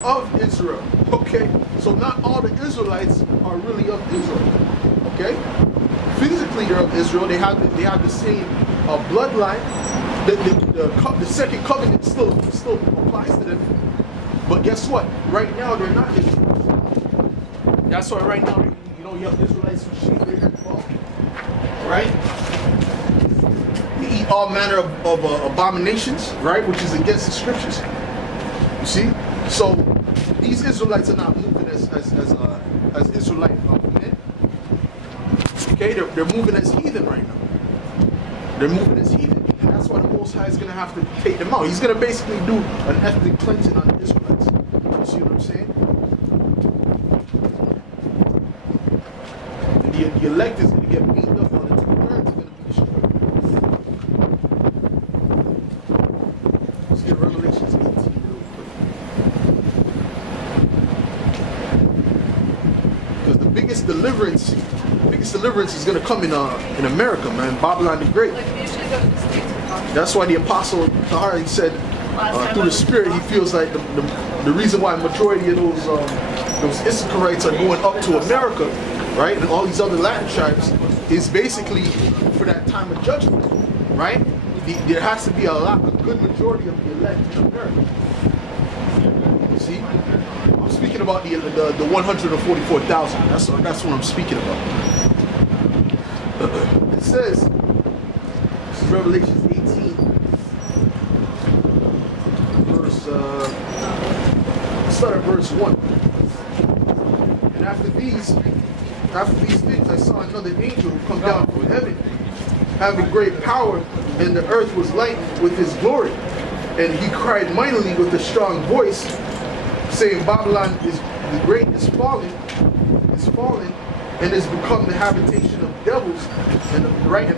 of Israel. Okay, so not all the Israelites are really of Israel. Okay, physically they're of Israel. They have the same bloodline. The second covenant still applies to them. But guess what? Right now they're not Israelites. That's why right now you have Israelites who shave their head bald, right? They eat all manner of abominations, right? Which is against the scriptures. You see? So these Israelites are not moving as Israelite men. Okay, they're moving as heathen right now. They're moving as heathen. And that's why the Most High is going to have to take them out. He's going to basically do an ethnic cleansing on the Israelites. You see what I'm saying? And the elect is going to get beaten up on the 2/3 are going to be destroyed. Let's get Revelations 18 real quick. Because the biggest deliverance is going to come in America, man. Babylon the Great. That's why the Apostle Tahar, he said, through the Spirit, he feels like the reason why majority of those Issacharites are going up to America, right, and all these other Latin tribes, is basically for that time of judgment, right? There has to be a good majority of the elect in America. See, I'm speaking about the 144,000. That's what I'm speaking about. It says, this is Revelations 18, start at verse 1. And after these things I saw another angel come down from heaven, having great power, and the earth was lightened with his glory. And he cried mightily with a strong voice, saying, Babylon the Great is fallen, and has become the habitation of devils. And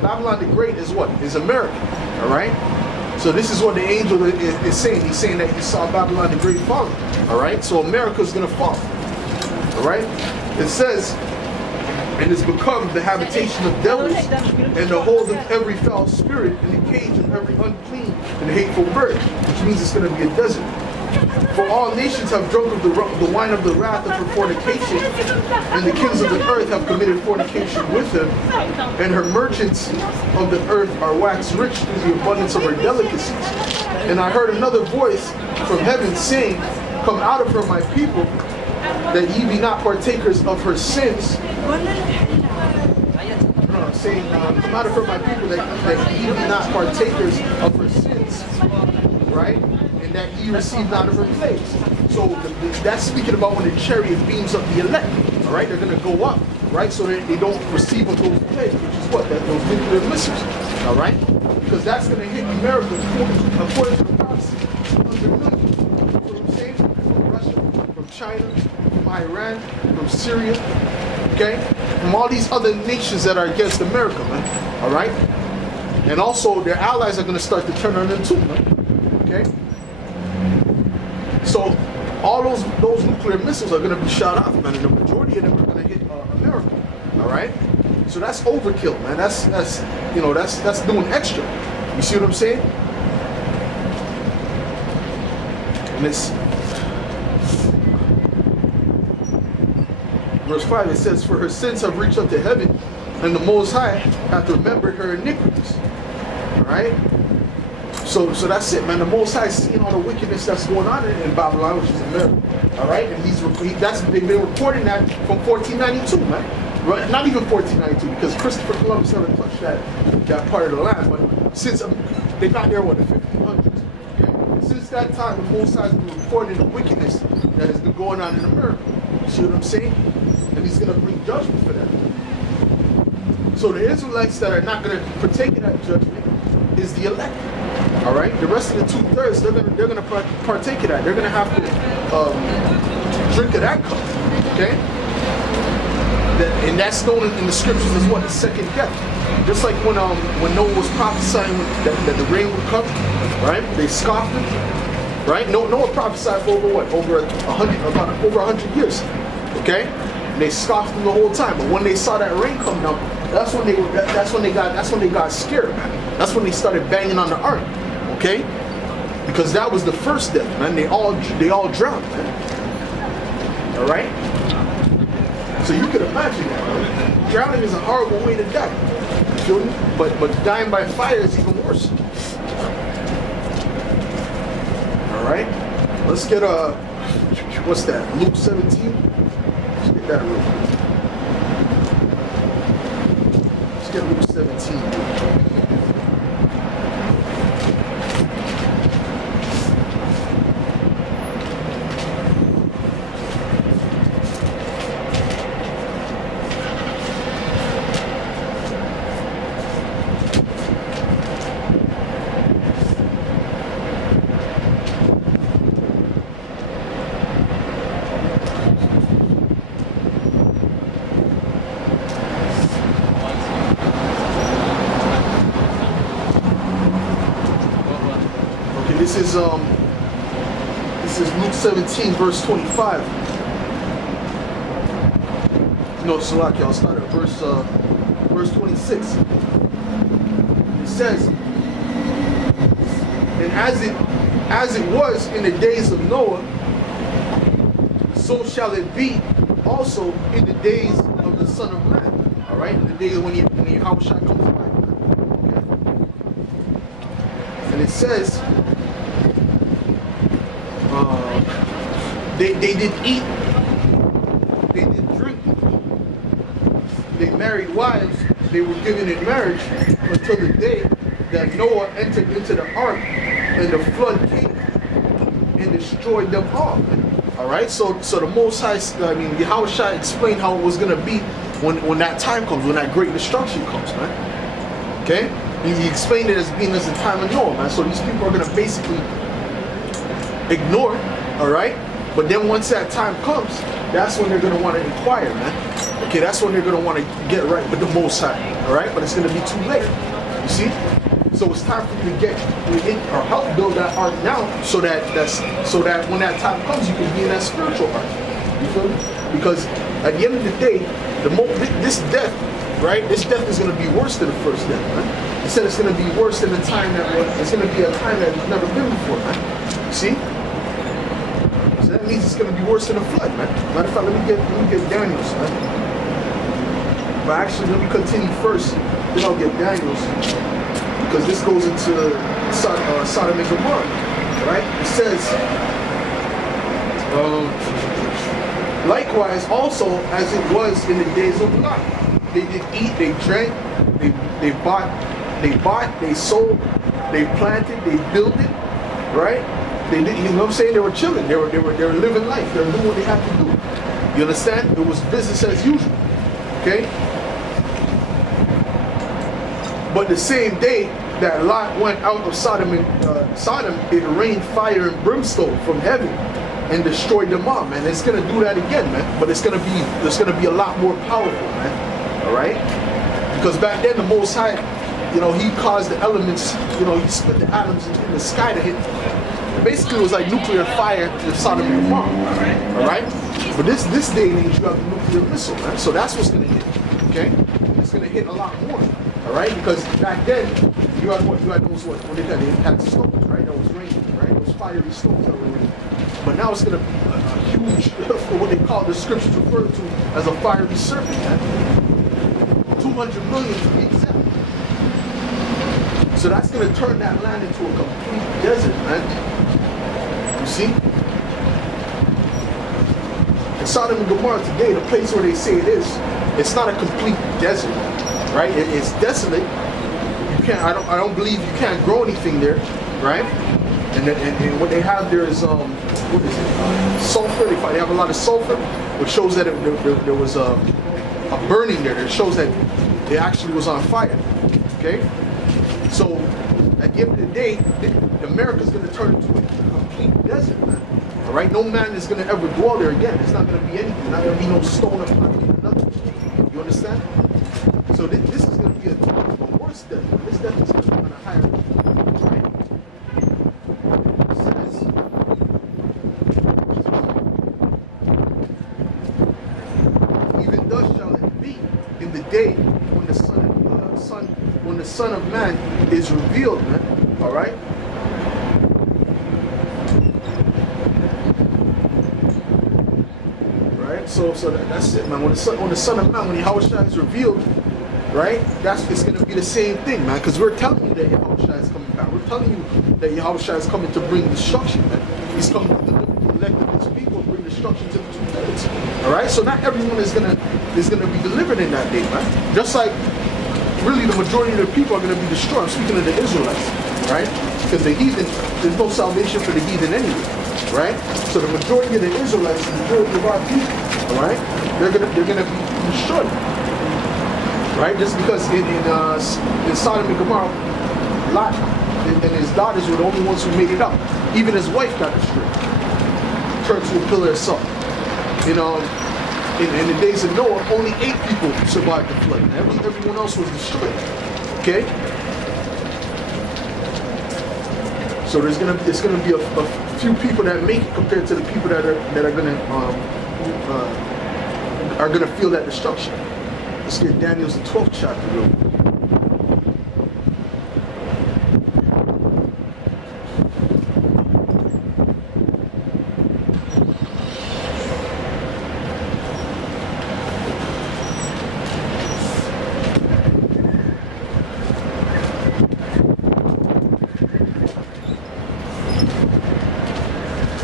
Babylon the Great is what? Is America. Alright? So this is what the angel is saying. He's saying that he saw Babylon the Great falling. Alright? So America is going to fall. Alright? It says, and has become the habitation of devils, and the hold of every foul spirit, and the cage of every unclean and hateful bird, which means it's going to be a desert. For all nations have drunk of the wine of the wrath of her fornication, and the kings of the earth have committed fornication with her, and her merchants of the earth are waxed rich through the abundance of her delicacies. And I heard another voice from heaven saying, Come out of her, my people, that ye be not partakers of her sins. Saying, come out of her, my people, that ye be not partakers of her sins, right? And that ye receive not of her plagues. So that's speaking about when the chariot beams up the elect, all right? They're going to go up, right? So that they don't receive of those plagues, which is what? Those nuclear missiles, all right? Because that's going to hit America according to the prophecy. 100 million. You know what I'm saying? From Russia, from China, from Iran, from Syria, okay? From all these other nations that are against America, man, all right? And also, their allies are going to start to turn on them too, man, okay? So, all those nuclear missiles are going to be shot off, man, and the majority of them are going to hit America, all right? So that's overkill, man. That's doing extra. You see what I'm saying? And it's verse 5, it says, For her sins have reached up to heaven, and the Most High hath remembered her iniquities. Alright? So that's it, man. The Most High is seeing all the wickedness that's going on in Babylon, which is America. Alright? And they've been reporting that from 1492, man. Right? Not even 1492, because Christopher Columbus never touched that part of the land. But since they got there, the 1500s. Okay? Since that time, the Most High has been reporting the wickedness that has been going on in America. You see what I'm saying? And he's going to bring judgment for that. So the Israelites that are not going to partake in that judgment is the elect. All right? The rest of the 2/3, they're going to partake of that. They're going to have to drink of that cup. Okay? And that's known in the scriptures as what? The second death. Just like when Noah was prophesying that the rain would come, right? They scoffed him. Right? Noah prophesied for over 100 years. Okay? And they scoffed him the whole time. But when they saw that rain come down, that's when they got scared, man. That's when they started banging on the ark. Okay? Because that was the first death, man. They all drowned, man. All right? So you could imagine that, right? Drowning is a horrible way to die. You feel me? But dying by fire is even worse. All right? Let's get what's that? Luke 17. Let's get that real quick. Let's get Luke 17. This is Luke 17, verse 25. No, Salaki, I'll start at verse 26. It says, and as it was in the days of Noah, so shall it be also in the days of the Son of Man. All right, in the days when Yahweh Shai comes back. Okay. And it says, they did eat, they did drink, they married wives, they were given in marriage until the day that Noah entered into the ark and the flood came and destroyed them all. All right, so the Most High, Yahweh Shai explained how it was going to be when that time comes, when that great destruction comes, man. Okay, he explained it as being as the time of Noah, man. So these people are going to basically ignore it, all right? But then once that time comes, that's when they're going to want to inquire, man. Okay, that's when they're going to want to get right with the Most High, all right? But it's going to be too late, you see? So it's time for you to get or help build that ark now, so that when that time comes, you can be in that spiritual ark. You feel me? Because at the end of the day, this death, right? This death is going to be worse than the first death, man. He said it's going to be worse than the time it's going to be a time that has never been before, man. See? So that means it's going to be worse than a flood, man. Matter of fact, let me get Daniel's, man. But actually, let me continue first, then I'll get Daniel's, because this goes into Sodom and Gomorrah, right? It says, likewise also as it was in the days of Lot. They did eat, they drank, they bought, they sold, they planted, they built it, right? They did, you know what I'm saying? They were chilling. They were living life. They were doing what they had to do. You understand? It was business as usual. Okay? But the same day that Lot went out of Sodom, it rained fire and brimstone from heaven and destroyed them all, man. It's gonna do that again, man. But it's gonna be a lot more powerful, man. All right? Because back then the Most High, he caused the elements, he split the atoms in the sky to hit. Basically, it was like nuclear fire in Sodom and Gomorrah. All right? But this day and age, you have the nuclear missile, man. So that's what's going to hit. Okay? It's going to hit a lot more. All right? Because back then, you had those what they had stones, right? That was raining, right? Those fiery stones that were raining. But now it's going to be a huge, what they call the scriptures refer to as a fiery serpent, man. 200 million to be exact. So that's going to turn that land into a complete desert, man. You see? In Sodom and Gomorrah today, the place where they say it is, it's not a complete desert, right? It's desolate. You can't. I don't believe you can't grow anything there, right? And what they have there is what is it? Sulfur. They have a lot of sulfur, which shows that there was a burning there. That shows that it actually was on fire. Okay. So, at the end of the day, America's going to turn into a complete desert, man. All right? No man is going to ever dwell there again. There's not going to be anything. There's not going to be no stone upon nothing. You understand? So, this is going to be a worse death. This death is going to be on a higher level. Right? It says, even thus shall it be in the day when the Son of Man is revealed, man. All right. right? So that's it, man. When the Son of Man, when Yahushua is revealed, right? It's gonna be the same thing, man. Because we're telling you that Yahushua is coming back. We're telling you that Yahushua is coming to bring destruction, man. He's coming to deliver the elect of his people and bring destruction to the two-thirds. All right. So not everyone is gonna be delivered in that day, man. Just like really the majority of the people are gonna be destroyed. I'm speaking of the Israelites, right? Because the heathen, there's no salvation for the heathen anyway, right? So the majority of the Israelites, the majority of our people, all right, they're gonna be destroyed. Right? Just because in Sodom and Gomorrah, Lot and his daughters were the only ones who made it out. Even his wife got destroyed. Turned to a pillar of salt. You know, in the days of Noah, only 8 people survived the flood. Everyone else was destroyed. Okay? So there's gonna be a few people that make it compared to the people that are gonna feel that destruction. Let's get Daniel's 12th chapter real quick.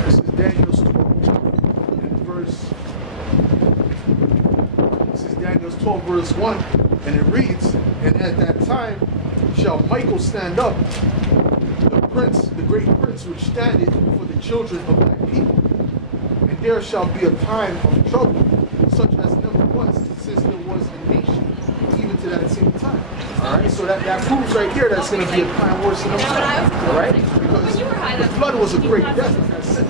This is Daniel's 12th chapter and verse. This is Daniel's 12 verse 1, and it reads, "And at that time shall Michael stand up, the prince, the great prince which standeth for the children of thy people. And there shall be a time of trouble, such as never was, since there was a nation, even to that same time." Alright, so that proves right here that it's going to be a time worse than the flood. Alright? Because the flood was a great death, like I said.